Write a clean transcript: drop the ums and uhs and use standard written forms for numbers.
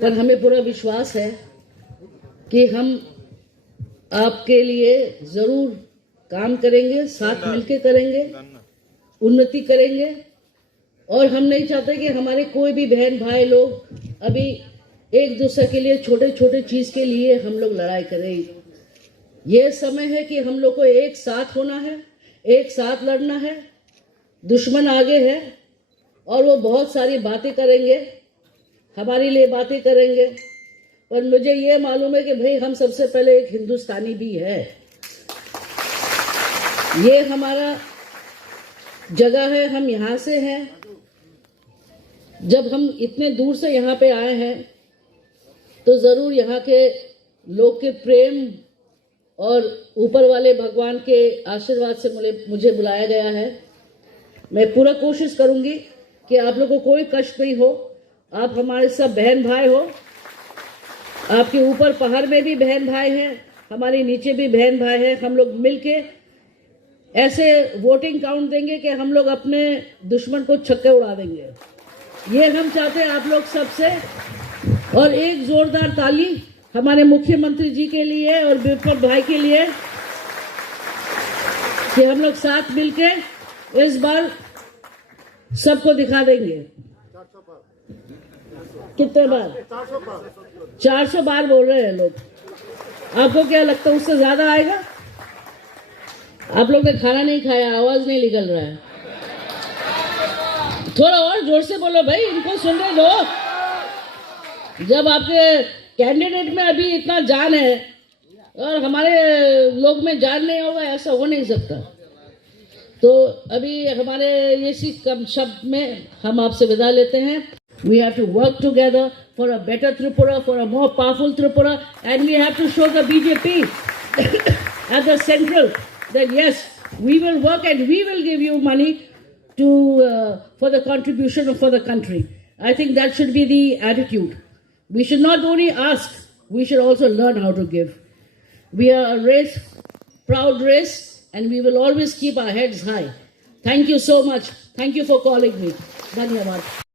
पर हमें पूरा विश्वास है कि हम आपके लिए जरूर काम करेंगे, साथ मिलकर करेंगे, उन्नति करेंगे। और हम नहीं चाहते कि हमारे कोई भी बहन भाई लोग अभी एक दूसरे के लिए छोटे छोटे चीज के लिए हम लोग लड़ाई करें। ये समय है कि हम लोग को एक साथ होना है, एक साथ लड़ना है। दुश्मन आगे है और वो बहुत सारी बातें करेंगे, हमारे लिए बातें करेंगे, पर मुझे ये मालूम है कि भाई हम सबसे पहले एक हिंदुस्तानी भी है। ये हमारा जगह है, हम यहाँ से हैं। जब हम इतने दूर से यहाँ पे आए हैं तो जरूर यहाँ के लोग के प्रेम और ऊपर वाले भगवान के आशीर्वाद से मुझे बुलाया गया है। मैं पूरा कोशिश करूंगी कि आप लोगों को कोई कष्ट नहीं हो। आप हमारे सब बहन भाई हो। आपके ऊपर पहाड़ में भी बहन भाई हैं, हमारे नीचे भी बहन भाई हैं। हम लोग मिलके ऐसे वोटिंग काउंट देंगे कि हम लोग अपने दुश्मन को छक्के उड़ा देंगे। ये हम चाहते हैं आप लोग सबसे। और एक जोरदार ताली हमारे मुख्यमंत्री जी के लिए और विपत भाई के लिए कि हम लोग साथ मिलके इस बार सबको दिखा देंगे। कितने बार? 400 बार बोल रहे हैं लोग। आपको क्या लगता है उससे ज्यादा आएगा? आप लोग ने खाना नहीं खाया, आवाज नहीं निकल रहा है। थोड़ा और जोर से बोलो भाई, इनको सुनने दो। जब आपके कैंडिडेट में अभी इतना जान है और हमारे लोग में जान नहीं होगा, ऐसा हो नहीं सकता। तो अभी हमारे ये कम शब्द में हम आपसे विदा लेते हैं। We have to work together for a better Tripura, for a more powerful Tripura, and we have to show the BJP at the central that yes, we will work and we will give you money to for the contribution for the country. I think that should be the attitude. We should not only ask, we should also learn how to give. We are a race, proud race, and we will always keep our heads high. Thank you so much. Thank you for calling me. Dhanyavad.